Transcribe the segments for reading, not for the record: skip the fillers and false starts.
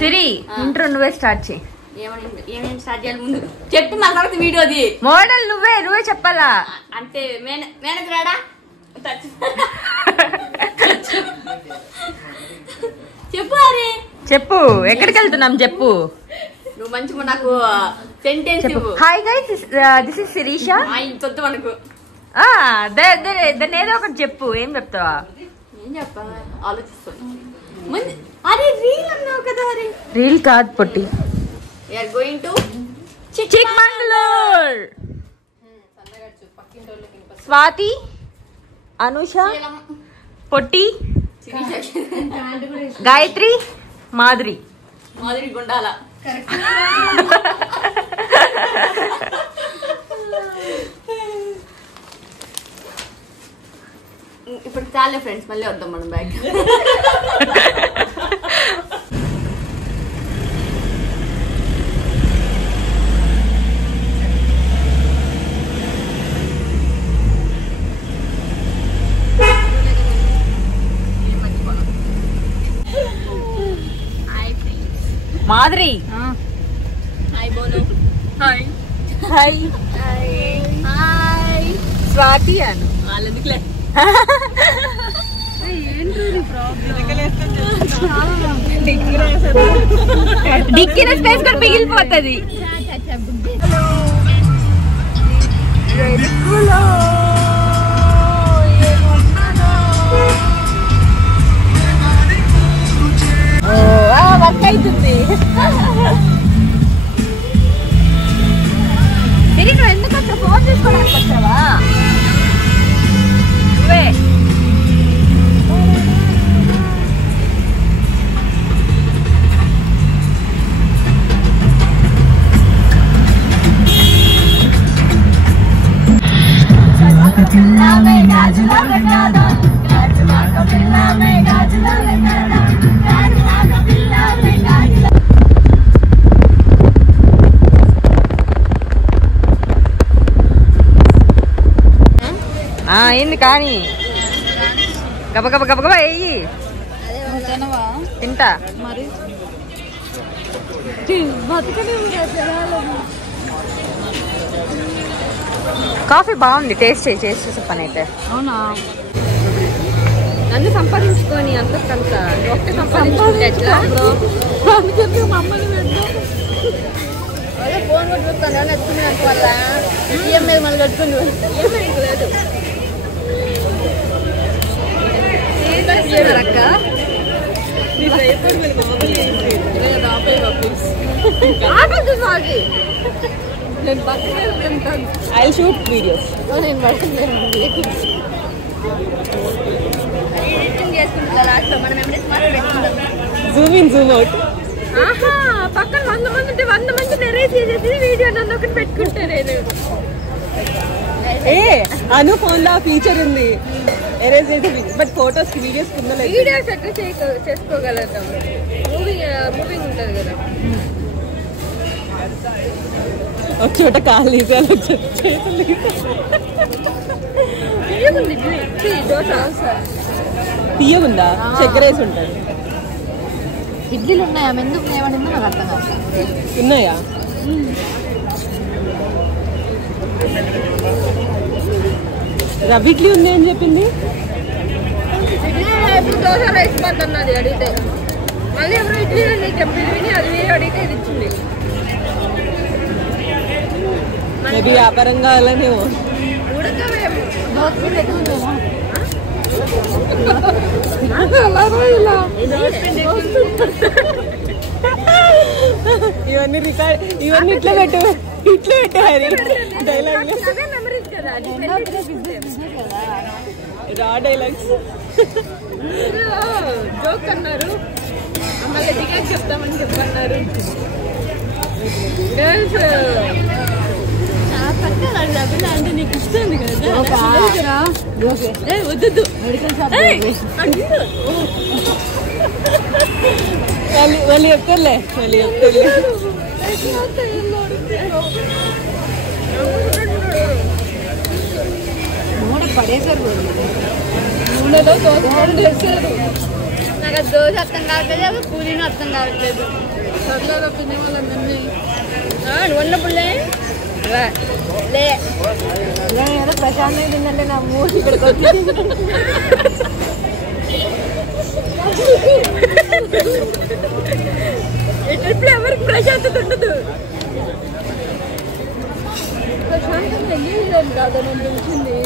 సిరి intro నువ్వే start చేయి. ఏమేమి స్టార్ట్ చేయాలి ముందు చెప్పి మన తర్వాత వీడియోది మోడల్ నువ్వే చెప్పాలా అంటే మేనేజర్ రాడా చెప్పు అరే చెప్పు ఎక్కడికి వెళ్తున్నాం చెప్పు. నువ్వు మంచిగా నాకు సెంటెన్స్ ఇవ్వు. Hi guys this is Shirisha. ఇంకొద్దు మనకు దాన్ని ఏదో ఒకటి చెప్పు. ఏం చెప్తావా? ఏం చెప్పా ఆలోచిస్తాను. అరే రీల్ అన్నావు కదా. అరే రీల్ కాదు పొట్టి. We are going to Chikmagalur. Swathi, Anusha, పొట్టి, గాయత్రి, మాధురి గుండాల. ఇప్పుడు చాలే ఫ్రెండ్స్, మళ్ళీ వద్దాం మనం బ్యాగ్. మాధురి హాయ్ బోలో. Hi hi hi. స్వాతి అను. వాళ్ళెందుకులే. డిక్కీలో స్పేస్ కూడా మిగిలిపోతుంది. వర్క్ అవుతుంది. నువ్వు ఎందుకు అక్కడ ఫోన్ చేసుకోవడానికి వచ్చావా? నువ్వే ఏంది కానీ గబగబా వెయ్యి తింటా. కాఫీ బాగుంది. టేస్ట్ చేసే పని అయితే. అవునా? నన్ను సంపాదించుకొని అంతకంత ఒక్క సంపాదించుకుంటే మమ్మల్ని అదే ఫోన్ కూడా చూస్తాను. నచ్చింది నాకు వల్ల ఈఎంఐ మళ్ళీ కట్టుకుని లేదు. అక్క ఐ షూట్ వీడియోస్. నేను పడుతున్నాను చేసుకుంటా. లాస్ట్ లో మనం మెమరీస్ మాత్రం పెట్టుకుంటాం. Zoom in Zoom out. పక్కన 100 మంది ఉంటే 100 మంది ఎరేజ్ చేసేసి వీడియో నన్ను ఒకటి పెట్టుకుంటా నేను. అను ఫోన్ లో ఫీచర్ ఉంది ఎరేజ్ చేసి, బట్ ఫోటోస్ కి వీడియోస్ కింద వీడియోస్ ఎట్లా చేసుకోగలుగుతాం. మూవింగ్ ఉంటుంది కదా. ఒక చోట ఖాళీ తీయగుందా? చక్కెర వేసి ఉంటుంది. ఇడ్లీలు ఉన్నాయా? ఎందుకు ఏమనిందో నాకు అర్థం కాదు. ఉన్నాయా? రవి ఇడ్లీ ఉంది అని చెప్పింది. దోశ రైస్ బాత్ అన్నది అడిగితే, మళ్ళీ ఎవరు ఇడ్లీ విని అది వేరే అడిగితే ఇది ఇచ్చింది. మేబీ వ్యాపారం కావాలనేమో. ఇవన్నీ రికార్డ్, ఇవన్నీ ఇట్లా పెట్టారు డైలాగ్. రా డైలాగ్స్. జోక్ అన్నారు, మళ్ళీ దిగా చెప్తామని చెప్పన్నారు. గర్ల్స్ అంటే నీకు ఇస్తుంది కదా. వద్దు వాళ్ళు చెప్తారులే. పడేసారు నూనెలో దోశ. నాకు దోశ అర్థం కావట్లేదు, పూరీని అర్థం కావట్లేదు. సర్లేదో తినే వాళ్ళందరినీ నువ్వు ఉన్నప్పుడులే ఏదో ప్రశాంతంగా తిందంటే నా మూడు ఇక్కడికి వచ్చి ట్రిప్లో ఎవరికి ప్రశాంతత ఉండదు. ప్రశాంతంగా వెళ్ళేది కాదు నేను తెలిసింది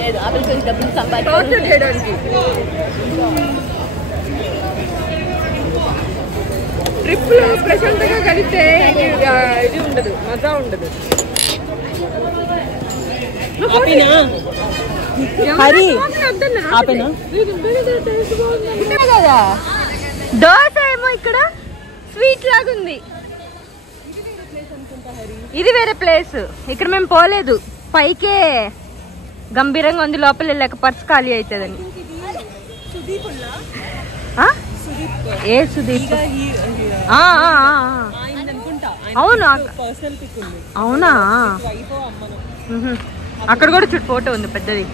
లేదు. ఆపిల్ కొంచెం డబ్బులు సంపాదించడం చేయడానికి ట్రిప్లో ప్రశాంతంగా కలిస్తే ఇది ఉండదు, మజా ఉండదు. కదా దోశ ఏమో ఇక్కడ స్వీట్ లాగుంది. ఇది వేరే ప్లేస్, ఇక్కడ మేము పోలేదు. పైకే గంభీరంగా ఉంది, లోపల వెళ్ళాక పర్స్ ఖాళీ అవుతుందని. ఏ సుదీప్? అవును అవునా, అక్కడ కూడా చుట్టూ ఫోటో ఉంది పెద్దది.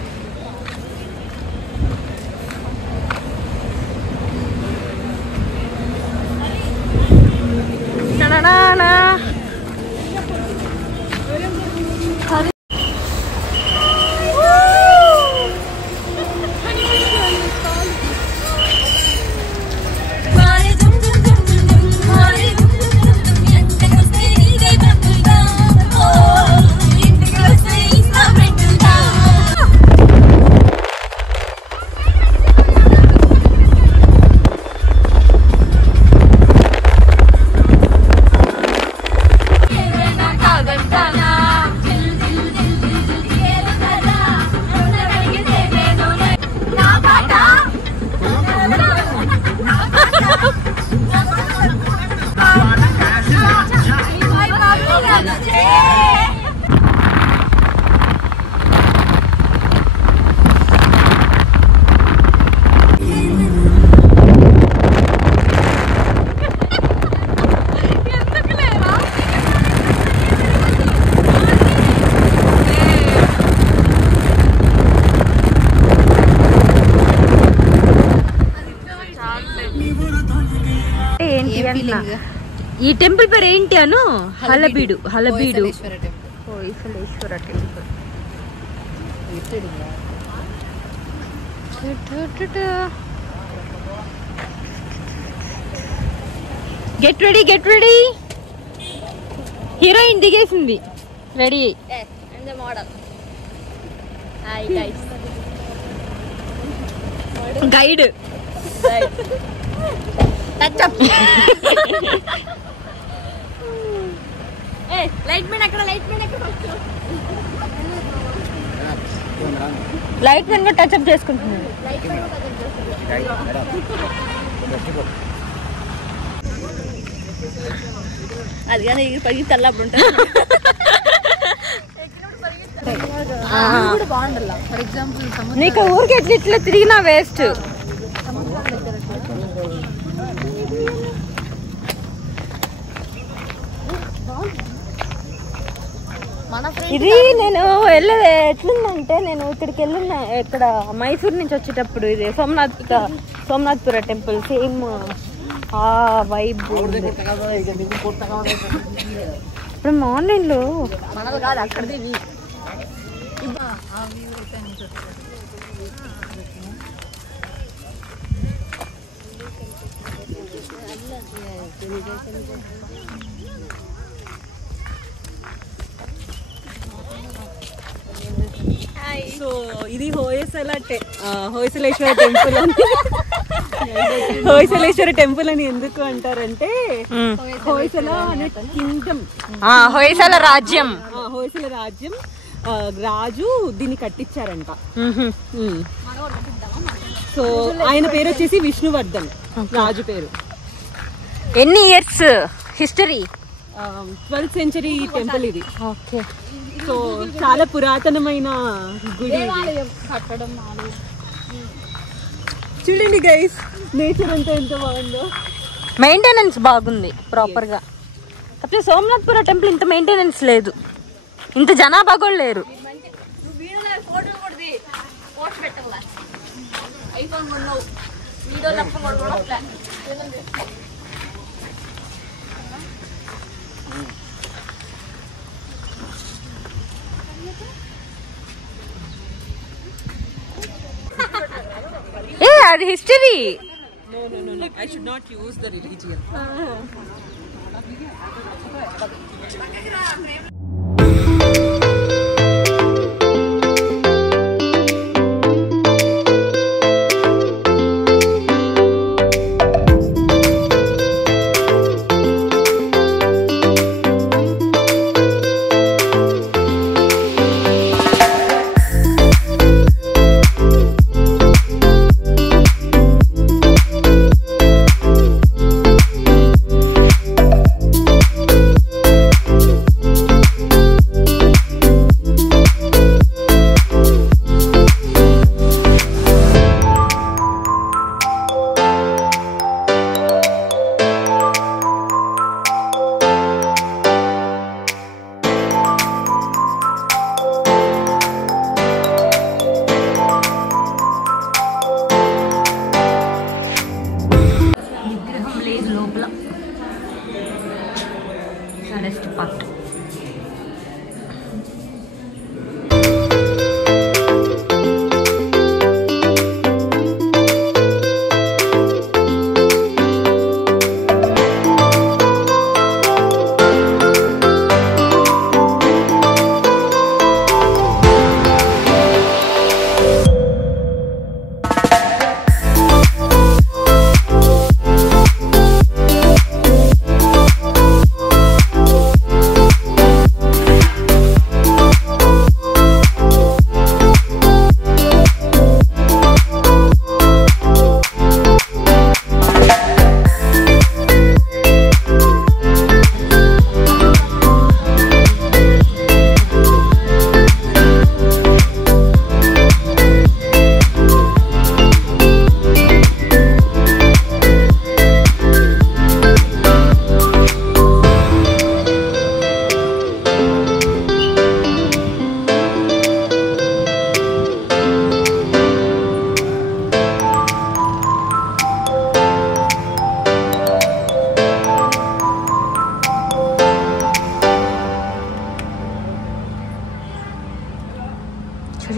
ఈ టెంపుల్ పేరు ఏంటి అను? Halebidu. Halebidu Hoysaleswara temple. Get ready, get ready. Heroine దిగేసింది, రెడీ. గైడ్ లైట్ మ్యాన్ అక్కడ, లైట్ మ్యాన్ అక్కడ. లైట్ మ్యాన్ కూడా టచ్ అప్ చేసుకుంటున్నాడు. అది కానీ పగి తల్లప్పుడు ఉంటుంది. ఫర్ ఎగ్జాంపుల్ నీకు ఊరికి ఎట్లా ఇట్లా తిరిగినా వేస్ట్. ఇది నేను వెళ్ళేది ఎట్లుందంటే, నేను ఇక్కడికి వెళ్ళిన ఇక్కడ మైసూర్ నుంచి వచ్చేటప్పుడు ఇది సోమనాథ్పుర టెంపుల్ సేమ్ ఆ వైబ్. ఇప్పుడు మార్నింగ్ లో అక్కడిది సో ఇది హోయసలేశ్వర టెంపుల్ అని హోయసలేశ్వర టెంపుల్ అని ఎందుకు అంటారంటే, హోయసల అనే కింగ్డమ్, హోయసల రాజ్యం, హోయసల రాజ్యం రాజు దీన్ని కట్టించారంట. సో ఆయన పేరు వచ్చేసి విష్ణువర్ధన్, రాజు పేరు. ఎన్ని years history? 12th century temple ఇది. ఓకే. సో చాలా పురాతనమైన గుడి. చూడండి గైస్, నేచర్ అంతా ఎంత బాగుందో. మెయింటెనెన్స్ బాగుంది ప్రాపర్ గా. కాకపోతే సోమనాథ్పుర టెంపుల్ ఇంత మెయింటెనెన్స్ లేదు, ఇంత జనాభా కూడా లేరు. అది history. No. I should not use the religion.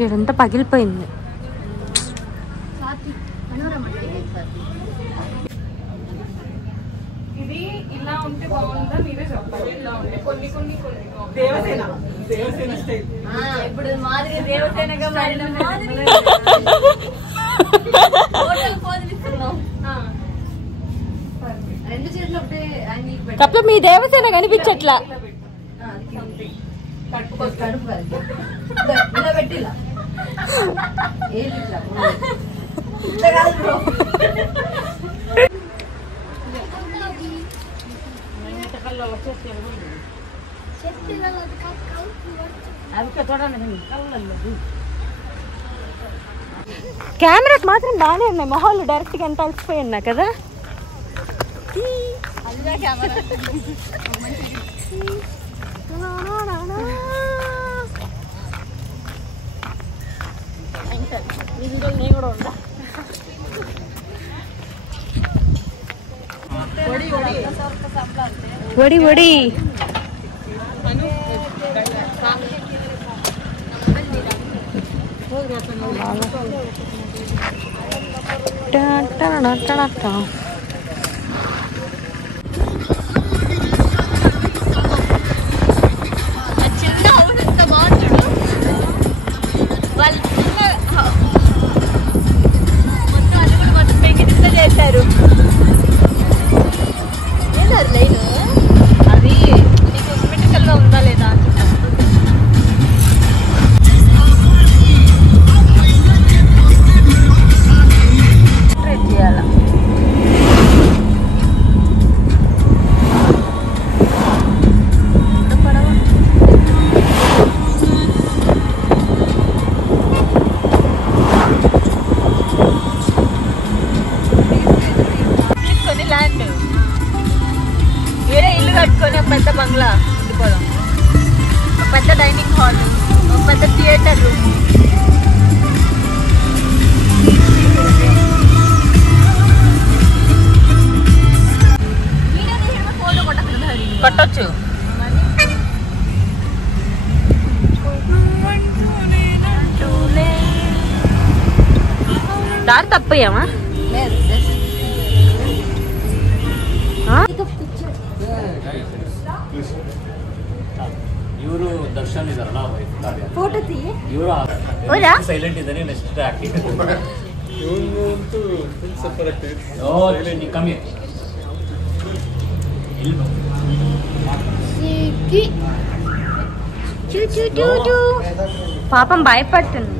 ఇదంతా పగిలిపోయింది. ఇది ఇలా ఉంటే బాగుందా మీరే చెప్పాలి. ఇలా ఉంటే కొన్ని దేవసేన స్టైల్. ఇప్పుడు మాదిరి దేవసేనగా కప్పు మీ దేవసేన కనిపించట్లా. కెమెరాస్ మాత్రం బాగానే ఉన్నాయి. మొహాలు డైరెక్ట్ గా ఎంత అలసిపోయి ఉన్నా కదా. ఒడి ఒడి చేశారు. లైన్ అది నీకు మెడికల్లో ఉందా లేదా చేయాలా. ల్యాండ్ వేరే ఇల్లు కట్టుకొని ఒక పెద్ద బంగ్లా ఉండిపోదాం. ఒక పెద్ద డైనింగ్ హాల్, ఒక పెద్ద థియేటర్ రూమ్. కొట్టొచ్చు. దారి తప్పయ్యామా? ಇವರು ದರ್ಶನ್ ಇದಾರಲ್ಲ ಫೋಟೋ ಇವರು ಸೈಲೆಂಟ್ ಇದ್ದಾನೆ ನೆಕ್ಸ್ಟ್ ಟ್ರ್ಯಾಕ್ ಕಮ್ಮಿ పాపం భయపడుతుంది.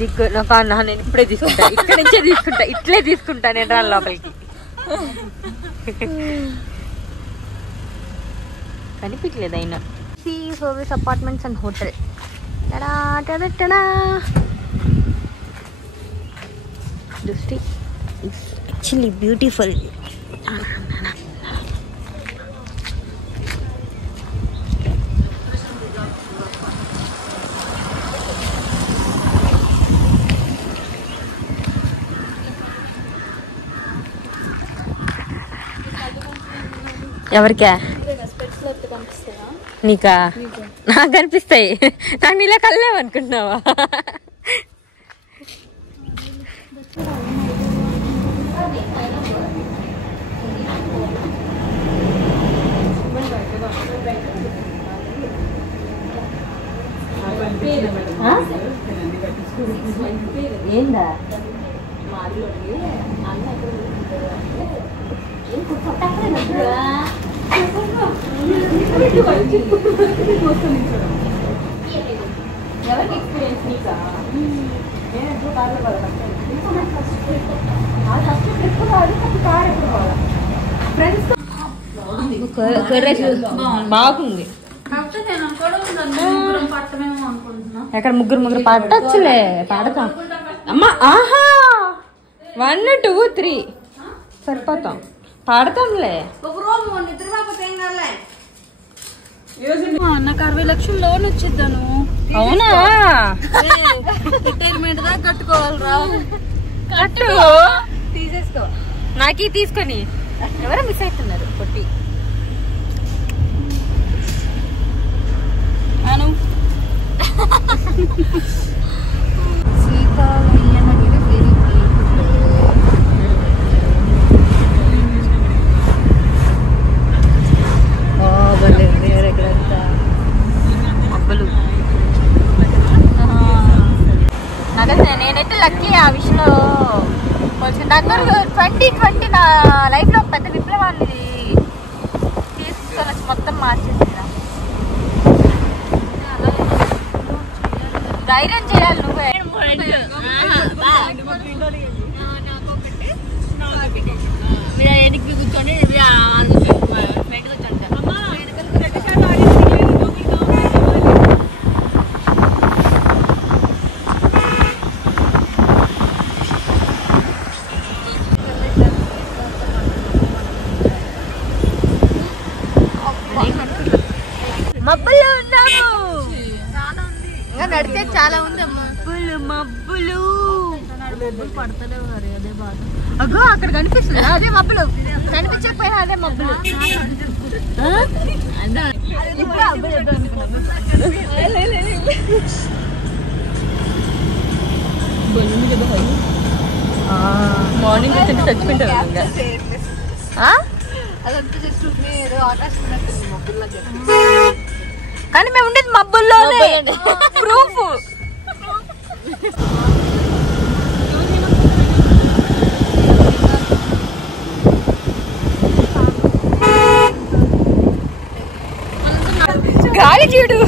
దిగ్గు నేను ఇప్పుడే తీసుకుంటా, ఇక్కడి నుంచే తీసుకుంటా, ఇట్లే తీసుకుంటా నేను రా లోపలికి. కనిపించలేదు అయినా. Service apartments and hotel. The street is actually beautiful. ఎవరికా? నీకా? నాకు కనిపిస్తాయి. నాకు నీలా కల్లేవనుకుంటున్నావా? ఏందా ఎవరికి ఎక్స్పీరియన్స్ నీకా? బాగుంది. ఎక్కడ ముగ్గురు పట్టచ్చులే, పడతాం. అమ్మా ఆహా 1 2 3 సరిపోతాం, పడతాంలే. నాకు 60 లక్షలు లోన్ వచ్చిద్దాను. అవునా? రిటైర్మెంట్ దాకా కట్టుకోవాలరా. కట్టు తీసేసుకో. నాకీ తీసుకొని ఎవరో మిస్ అవుతున్నారు కొట్టి. అను నేనైతే లక్కీ ఆ విషయంలో. కొంచెం దగ్గర 2020 నా లైఫ్ లో పెద్ద విప్లవాన్ని తీసుకొని మొత్తం మార్చేసింది. ధైర్యం చేయాలి నువ్వే. మీరు ఎనికి కూర్చోండి, మబ్బులు ఉన్నాము. ఇంకా నడితే చాలా ఉంది. మబ్బులు పడతలేవు మరి, అదే బాధ. అగో అక్కడ కనిపిస్తుంది, అదే మబ్బులు. కనిపించకపోయినా అదే మబ్బులు. మార్నింగ్ వచ్చి చచ్చిపోయింటారు. కానీ మేము ఉండేది మబ్బుల్లోనే. ప్రూఫ్. గాలి చూడు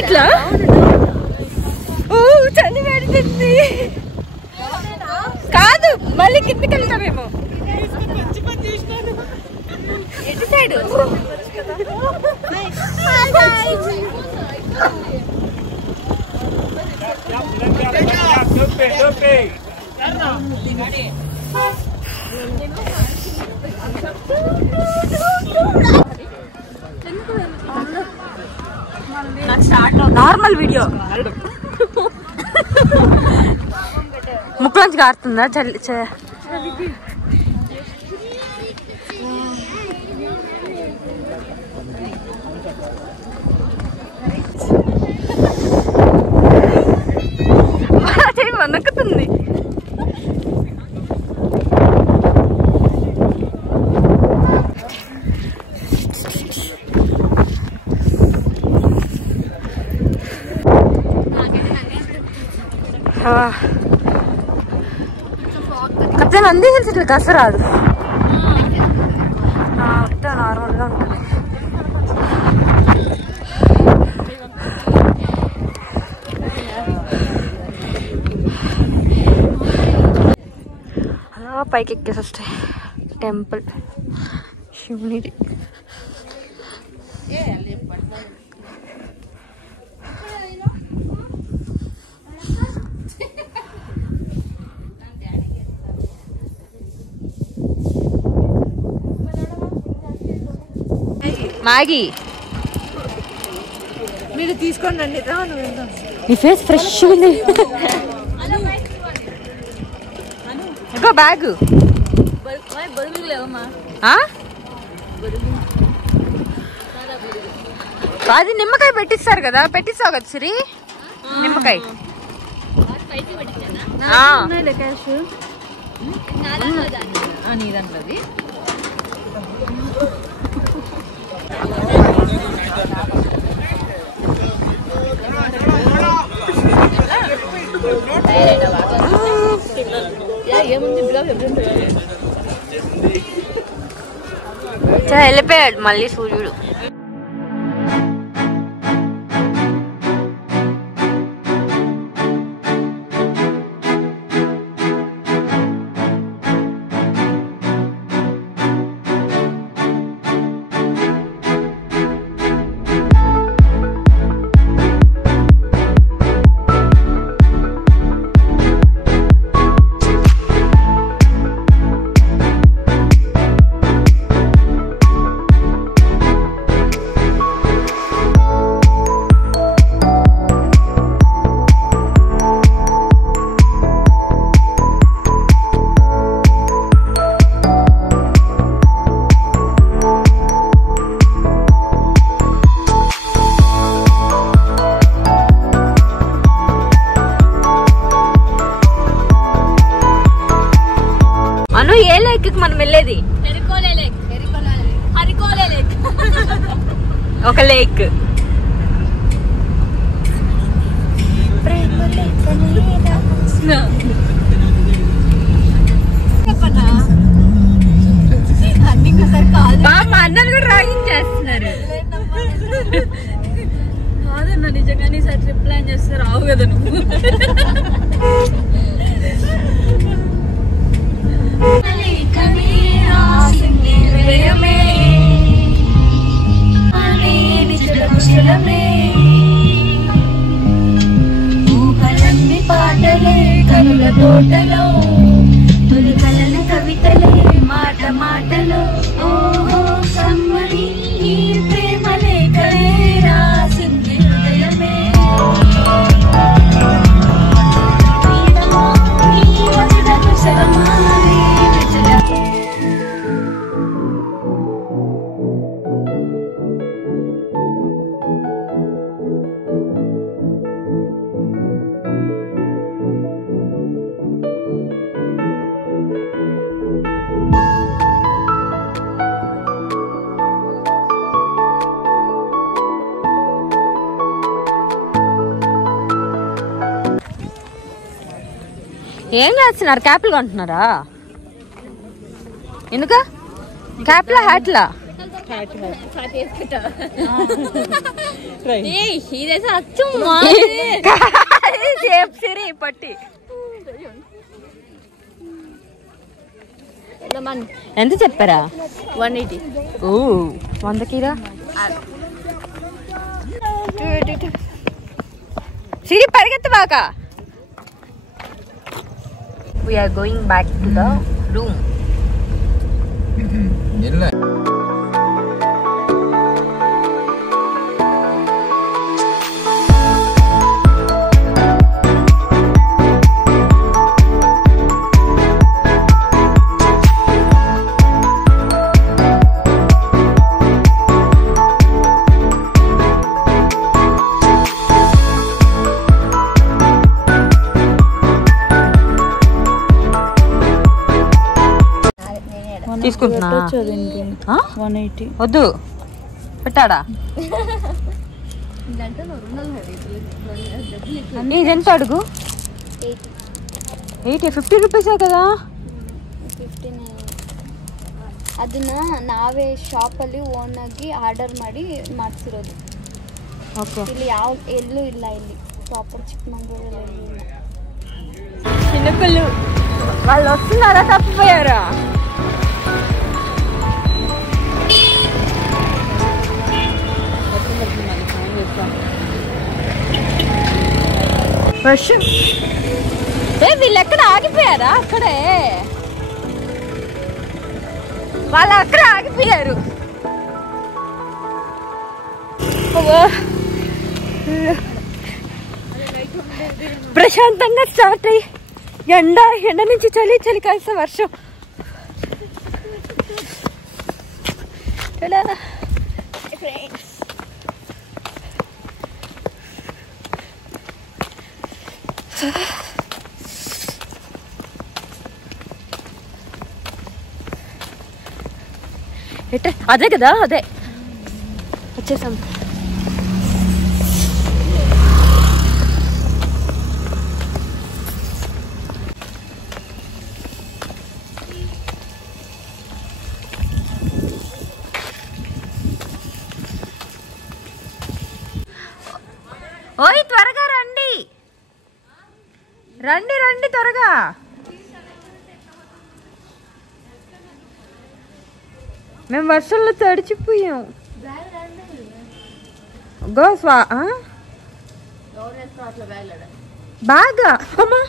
ఇట్లా. ఓ చలి పెడుతుంది. కాదు మళ్ళీ కిందకి వెళ్తామేమో. ఎటు సైడ్? నార్మల్ వీడియో ముక్కులోంచి కారుతుందా చలి వణుకుతుంది. కాకపోతే నంది హిల్స్ ఇట్లా కసరాదు, నార్మల్గా ఉంటుంది. అలా పైకి ఎక్కేసి వస్తాయి టెంపుల్ శివునిది. మ్యాగీ మీరు తీసుకోండి రండి. నీ ఫేస్ ఫ్రెష్ ఉంది. ఇంకో బ్యాగ్ అది నిమ్మకాయ పెట్టిస్తారు కదా, పెట్టిస్తావు కదా సిరి నిమ్మకాయ. నీదంట్లది వెళ్ళిపోయాడు మళ్ళీ సూర్యుడు. ఏ లేక్ మనం వెళ్ళేది? ఒక లేక్. మా అన్నలు కూడా డ్రాయింగ్ చేస్తున్నారు. కాదన్నా నిజంగానే ఈసారి ట్రిప్ ప్లాన్ చేస్తే రావు కదా నువ్వు. పాటలే కనుల తోటలో తొలి కలల కవితలే మాట మాటలో ఓహో సమ్మని ఈ ప్రేమ లేఖలే రాసింది హృదయమే. ఏం చేస్తున్నారు? క్యాప్లు కొంటున్నారా? ఎందుకు క్యాప్లా హ్యాట్లా? సిరి పట్టి ఎంత చెప్పారా? 180. ఓ 100కి రా సిరి, పరిగెత్తు బాగా. We are going back to the room. తీసుకుంటున్నా. ఆ? 180 వద్దు పెట్టాడా? ఇదెంత అడుగు? 80 50 రూపీసే కదా. 15 ಅದನ್ನ ನಾವೇ ಶಾಪಲ್ಲಿ ಓನಾಗಿ ಆರ್ಡರ್ ಮಾಡಿ ಮಾಡ್ತಿರೋದು. ఓకే. ಇಲ್ಲಿ ಯಾವ ಎಲ್ಲೂ ಇಲ್ಲ, ಇಲ್ಲಿ ಪ್ರಾಪರ್ ಚಿಕ್ಕಮಂಗ್ಳೂರಲ್ಲಿ ಎಲ್ಲೂ ಇಲ್ಲ. చిన్నపిల్లు వాళ్ళు వస్తున్నారా తప్పిపోయారా? వర్షం. వీళ్ళు ఎక్కడ ఆగిపోయారా? అక్కడే వాళ్ళు అక్కడ ఆగిపోయారు. ప్రశాంతంగా స్టార్ట్ అయ్యి ఎండ నుంచి చలి కాస్త వర్షం. అదే కదా, అదే వచ్చేసాం. ఓయ్ త్వరగా రండి రండి రండి త్వరగా. మేము వర్షంలో తడిచిపోయాం. బాగా అమ్మా